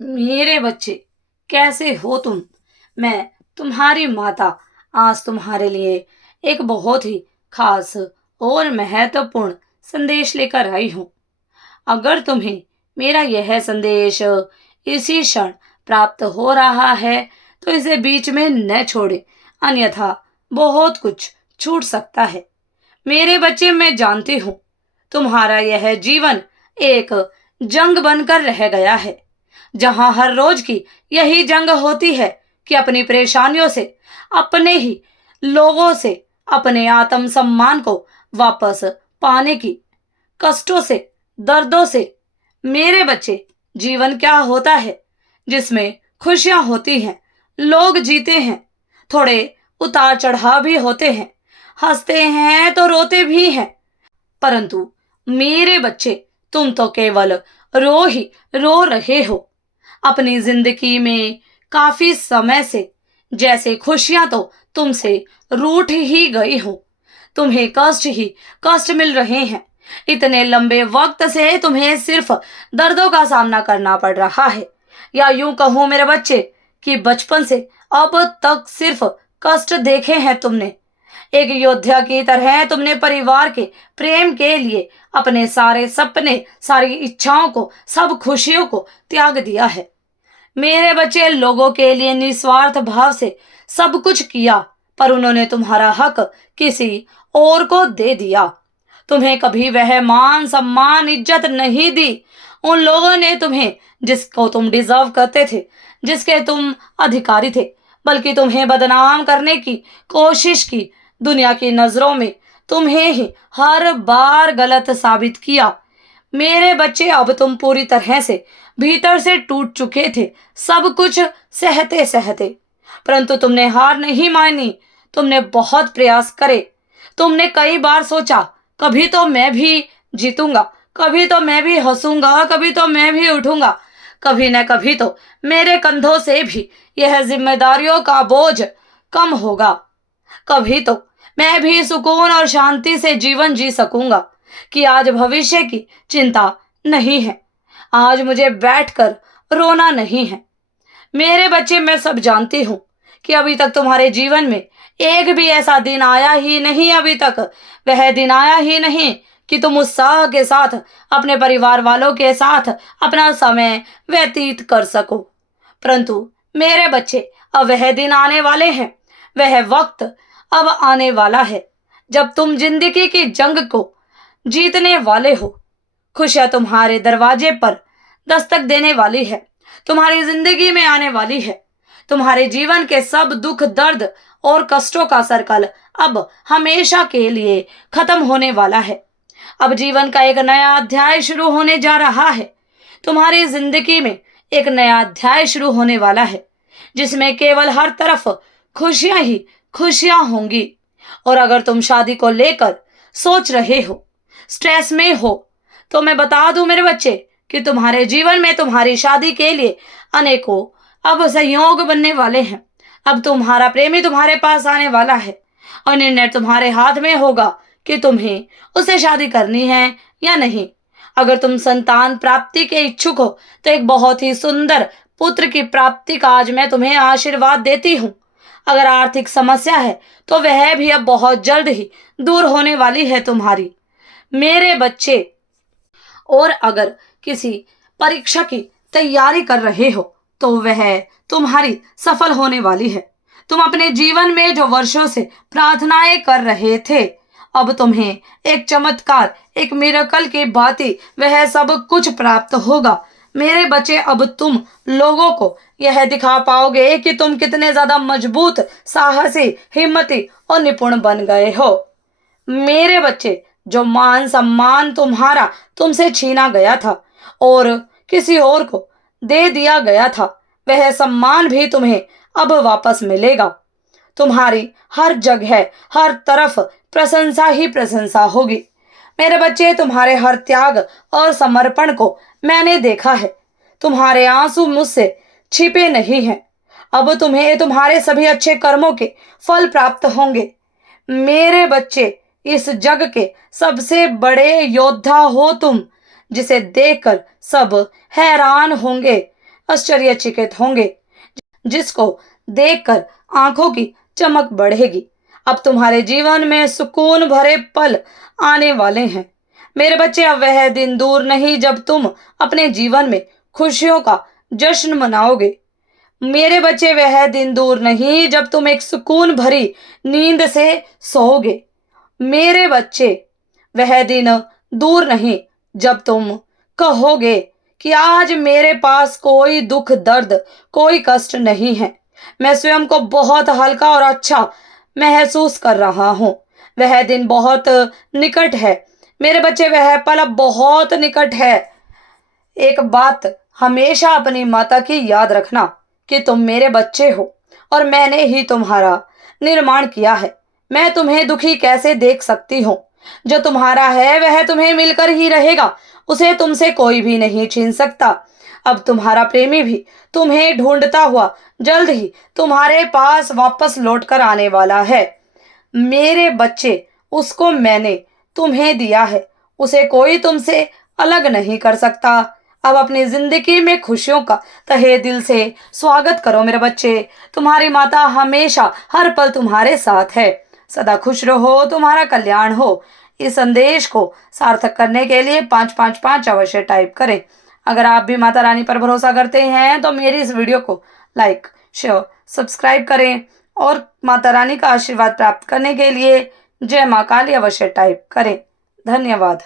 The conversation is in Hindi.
मेरे बच्चे, कैसे हो तुम? मैं तुम्हारी माता आज तुम्हारे लिए एक बहुत ही खास और महत्वपूर्ण संदेश लेकर आई हूँ। अगर तुम्हें मेरा यह संदेश इसी क्षण प्राप्त हो रहा है तो इसे बीच में न छोड़े, अन्यथा बहुत कुछ छूट सकता है। मेरे बच्चे, मैं जानती हूँ तुम्हारा यह जीवन एक जंग बनकर रह गया है, जहां हर रोज की यही जंग होती है कि अपनी परेशानियों से, अपने ही लोगों से, अपने आत्म सम्मान को वापस पाने की कष्टों से, दर्दों से। मेरे बच्चे, जीवन क्या होता है जिसमें खुशियां होती हैं, लोग जीते हैं, थोड़े उतार चढ़ाव भी होते हैं, हंसते हैं तो रोते भी हैं। परंतु मेरे बच्चे, तुम तो केवल रो ही रो रहे हो। अपनी जिंदगी में काफी समय से जैसे खुशियां तो तुमसे रूठ ही गई हो, तुम्हें कष्ट ही कष्ट मिल रहे हैं। इतने लंबे वक्त से तुम्हें सिर्फ दर्दों का सामना करना पड़ रहा है, या यूं कहूं मेरे बच्चे कि बचपन से अब तक सिर्फ कष्ट देखे हैं तुमने। एक योद्धा की तरह तुमने परिवार के प्रेम के लिए अपने सारे सपने, सारी इच्छाओं को, सब खुशियों को त्याग दिया है। मेरे बच्चे, लोगों के लिए निस्वार्थ भाव से सब कुछ किया, पर उन्होंने तुम्हारा हक किसी और को दे दिया। तुम्हें कभी वह मान सम्मान इज्जत नहीं दी। उन लोगों ने तुम्हें, जिसको तुम डिजर्व करते थे, जिसके तुम अधिकारी थे, बल्कि तुम्हें बदनाम करने की कोशिश की। दुनिया की नजरों में तुम्हें ही हर बार गलत साबित किया। मेरे बच्चे, अब तुम पूरी तरह से भीतर से टूट चुके थे, सब कुछ सहते सहते। परंतु तुमने हार नहीं मानी। तुमने बहुत प्रयास करे। तुमने कई बार सोचा, कभी तो मैं भी जीतूंगा, कभी तो मैं भी हंसूंगा, कभी तो मैं भी उठूंगा, कभी न कभी तो मेरे कंधों से भी यह जिम्मेदारियों का बोझ कम होगा, कभी तो मैं भी सुकून और शांति से जीवन जी सकूंगा। कि आज भविष्य की चिंता नहीं है, आज मुझे बैठकर रोना नहीं है। मेरे बच्चे, मैं सब जानती हूँ कि अभी तक तुम्हारे जीवन में एक भी ऐसा दिन आया ही नहीं, अभी तक वह दिन आया ही नहीं कि तुम उत्साह के साथ अपने परिवार वालों के साथ अपना समय व्यतीत कर सको। परंतु मेरे बच्चे, अब वह दिन आने वाले हैं, वह वक्त अब आने वाला है जब तुम जिंदगी की जंग को जीतने वाले हो। खुशियां तुम्हारे दरवाजे पर दस्तक देने वाली है, तुम्हारी जिंदगी में आने वाली है। तुम्हारे जीवन के सब दुख, दर्द और कष्टों का सर्कल अब हमेशा के लिए खत्म होने वाला है। अब जीवन का एक नया अध्याय शुरू होने जा रहा है। तुम्हारी जिंदगी में एक नया अध्याय शुरू होने वाला है, जिसमें केवल हर तरफ खुशियां ही खुशियां होंगी। और अगर तुम शादी को लेकर सोच रहे हो, स्ट्रेस में हो, तो मैं बता दूं मेरे बच्चे कि तुम्हारे जीवन में तुम्हारी शादी के लिए अनेकों अब संयोग बनने वाले हैं। अब तुम्हारा प्रेमी तुम्हारे पास आने वाला है और निर्णय तुम्हारे हाथ में होगा कि तुम्हें उससे शादी करनी है या नहीं। अगर तुम संतान प्राप्ति के इच्छुक हो तो एक बहुत ही सुंदर पुत्र की प्राप्ति का आज मैं तुम्हें आशीर्वाद देती हूँ। अगर आर्थिक समस्या है तो वह भी अब बहुत जल्द ही दूर होने वाली है तुम्हारी, मेरे बच्चे। और अगर किसी परीक्षा की तैयारी कर रहे हो तो वह तुम्हारी सफल होने वाली है। तुम अपने जीवन में जो वर्षों से प्रार्थनाएं कर रहे थे, अब तुम्हें एक चमत्कार, एक मिरेकल की भांति वह सब कुछ प्राप्त होगा। मेरे बच्चे, अब तुम लोगों को यह दिखा पाओगे कि तुम कितने ज्यादा मजबूत, साहसी, हिम्मती और निपुण बन गए हो। मेरे बच्चे, जो मान सम्मान तुम्हारा तुमसे छीना गया था और किसी और को दे दिया गया था, वह सम्मान भी तुम्हें अब वापस मिलेगा। तुम्हारी हर जगह, हर तरफ प्रशंसा ही प्रशंसा होगी। मेरे बच्चे, तुम्हारे हर त्याग और समर्पण को मैंने देखा है। तुम्हारे आंसू मुझसे छिपे नहीं हैं। अब तुम्हें तुम्हारे सभी अच्छे कर्मों के फल प्राप्त होंगे। मेरे बच्चे, इस जग के सबसे बड़े योद्धा हो तुम, जिसे देखकर सब हैरान होंगे। आश्चर्यचकित होंगे, जिसको देखकर आंखों की चमक बढ़ेगी। अब तुम्हारे जीवन में सुकून भरे पल आने वाले हैं मेरे बच्चे। अब वह दिन दूर नहीं जब तुम अपने जीवन में खुशियों का जश्न मनाओगे। मेरे बच्चे, वह दिन दूर नहीं जब तुम एक सुकून भरी नींद से सोओगे। मेरे बच्चे, वह दिन दूर नहीं जब तुम कहोगे कि आज मेरे पास कोई दुख दर्द, कोई कष्ट नहीं है। मैं स्वयं को बहुत हल्का और अच्छा महसूस कर रहा हूँ। वह दिन बहुत निकट है मेरे बच्चे, वह पल अब बहुत निकट है। एक बात हमेशा अपनी माता की याद रखना कि तुम मेरे बच्चे हो और मैंने ही तुम्हारा निर्माण किया है। मैं तुम्हें दुखी कैसे देख सकती हूँ? जो तुम्हारा है वह तुम्हें मिलकर ही रहेगा, उसे तुमसे कोई भी नहीं छीन सकता। अब तुम्हारा प्रेमी भी तुम्हें ढूंढता हुआ जल्द ही तुम्हारे पास वापस लौट कर आने वाला है मेरे बच्चे। उसको मैंने तुम्हें दिया है, उसे कोई तुमसे अलग नहीं कर सकता। अब अपनी जिंदगी में खुशियों का तहे दिल से स्वागत करो मेरे बच्चे। तुम्हारी माता हमेशा हर पल तुम्हारे साथ है। सदा खुश रहो, तुम्हारा कल्याण हो। इस संदेश को सार्थक करने के लिए 555 अवश्य टाइप करें। अगर आप भी माता रानी पर भरोसा करते हैं तो मेरी इस वीडियो को लाइक, शेयर, सब्सक्राइब करें और माता रानी का आशीर्वाद प्राप्त करने के लिए जय मां काली अवश्य टाइप करें। धन्यवाद।